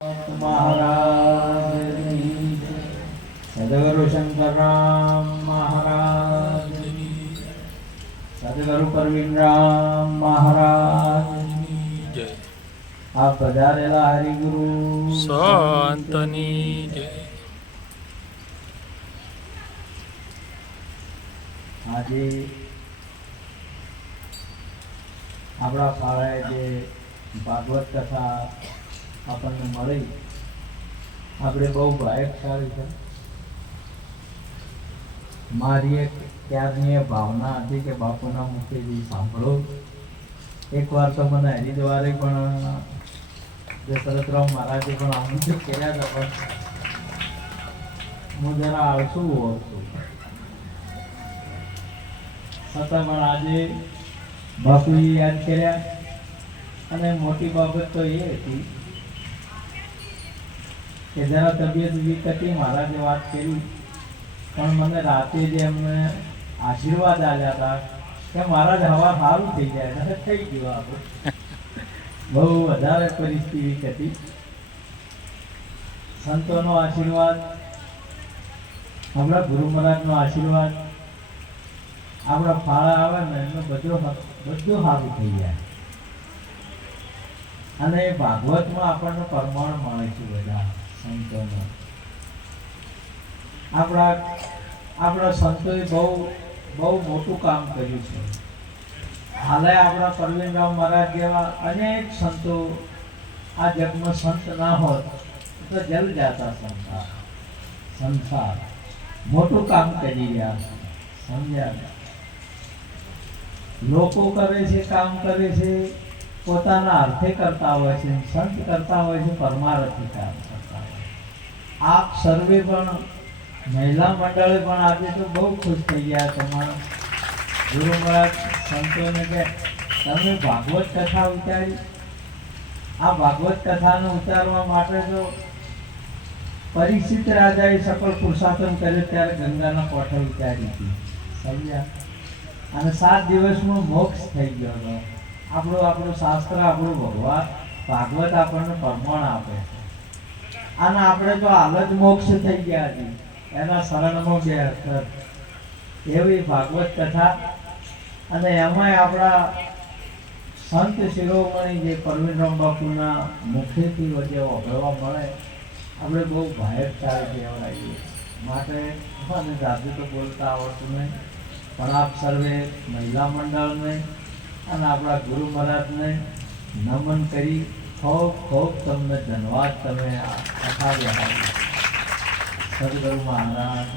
महाराज सदगुरु शंकरराम महाराज, सदगुरु परवीनराम महाराज, आप पधारेला हरिगुरु संतनी जय। આજે આપણા શાળાએ જે ભાગવત કથા આપણને મળી, આપણે બહુ ભાગ્યશાળી છે. મારી એક ત્યારની ભાવના હતી કે બાપુના મુખેથી સાંભળો. એકવાર તો મને હરિદ્વારે પણ દશરથરાવ મહારાજે પણ આમંત્રિત કર્યા હતા, પણ હું જરા આળસુ હોઉં છું. છતાં પણ આજે બાપુએ યાદ કર્યા, અને મોટી બાબત તો એ હતી કે જરા તબિયત વીક હતી. મહારાજે વાત કરી, પણ મને રાતે જે એમને આશીર્વાદ આપ્યા હતા કે મહારાજ હવા સારું થઈ જાય, થઈ ગયું. આપણું બહુ વધારે પરિસ્થિતિ વીક હતી. સંતોનો આશીર્વાદ, આપણા ગુરુ મહારાજનો આશીર્વાદ, આપણા ફાળા આવે ને એનું બધું સારું થઈ જાય. અને ભાગવતમાં આપણને પ્રમાણ મળે છે બધા સંતોનો. આપણા સંતોએ બહુ મોટું કામ કર્યું છે. હાલે આપણા પરવીનરામ મહારાજ જેવા અનેક સંતો આ જગમાં સંત ના હોત તો જલ જાતા સંસાર. મોટું કામ કરી રહ્યા છે, સમજ્યા? લોકો કરે છે, કામ કરે છે, પોતાના અર્થે કરતા હોય છે. સંત કરતા હોય છે પરમાર્થી કામ કરતા હોય. આપ સર્વે પણ મહિલા મંડળે પણ આજે તો બહુ ખુશ થઈ ગયા. તમારા ગુરુ મહારાજ સંતોને કે તમે ભાગવત કથા ઉચ્ચારી. આ ભાગવત કથાને ઉચ્ચારવા માટે તો પરીક્ષિત રાજાએ સકળ પુરુષાર્થન કર્યો ત્યારે ગંગાના કોઠે ઉચ્ચારી હતી, સમજ્યા? અને 7 દિવસમાં મોક્ષ થઈ ગયો હતો. આપણું શાસ્ત્ર, આપણું ભગવાન ભાગવત આપણને પ્રમાણ આપે છે. અને આપણે તો હાલ જ મોક્ષ થઈ ગયા છીએ, એના શરણમાં 2 અક્ષર. એવી ભાગવત કથા, અને એમાંય આપણા સંત શિરોમણી જે પરવીનરામ બાપુના મુખેથી જે વગળવા મળે, આપણે બહુ ભાગ્યશાળી કહેવાય. માટે મને જાજુ તો બોલતા આવડતું નહીં, પણ આપ સર્વે મહિલા મંડળને અને આપણા ગુરુ મહારાજને નમન કરી ખૂબ તમને ધન્યવાદ. તમે આ કથા સદગુરુ મહારાજ.